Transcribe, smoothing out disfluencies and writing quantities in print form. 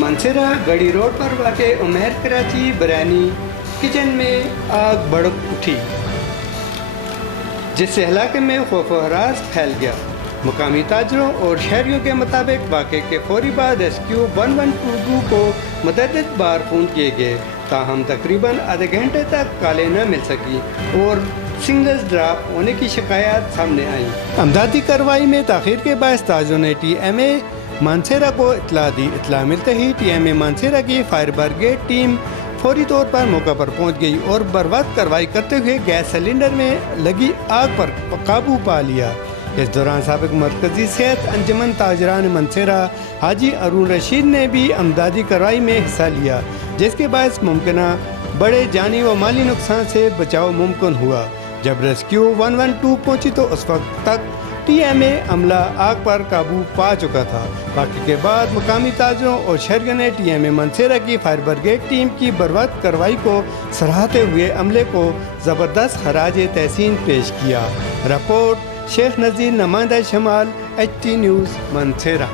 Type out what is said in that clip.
मानसेरा गड़ी रोड पर वाक़े उमैर कराची बिरयानी किचन में आग भड़क उठी, जिससे इलाके में खौफ व हरास फैल गया। मुकामी ताजरों और शहरियों के मुताबिक वाक़े के फौरी बाद रेस्क्यू 1122 को मुतअद्दिद बार फ़ोन किए गए, ताहम तकरीबन आधे घंटे तक कालें न मिल सकी और सिग्नल्स ड्रॉप होने की शिकायत सामने आई। अमदादी कार्रवाई में ताख़ीर के बायस ताजरों ने TMA मानसेरा को इत्तला दी। इत्तला मिलते ही TMA मानसेरा की फायर ब्रिगेड टीम फौरी तौर पर मौका पर पहुंच गई और बर्वक्त कार्रवाई करते हुए गैस सिलेंडर में लगी आग पर काबू पा लिया। इस दौरान साबिक मरकजी सेहत अंजुमन ताजरान मानसेरा हाजी अरुण रशीद ने भी अमदादी कार्रवाई में हिस्सा लिया, जिसके बायस मुमकिन बड़े जानी व माली नुकसान से बचाव मुमकिन हुआ। जब रेस्क्यू 112 पहुंची तो उस वक्त तक TMA अमला आग पर काबू पा चुका था। वाक़े के बाद मुकामी ताजरों और शहरियों ने TMA मानसेरा की फायर ब्रिगेड टीम की बर्वक्त कार्रवाई को सराहते हुए अमले को ज़बरदस्त खराज तहसीन पेश किया। रिपोर्ट शेख नज़ीर, नुमाइंदा शमाल, HT न्यूज़, मानसेरा।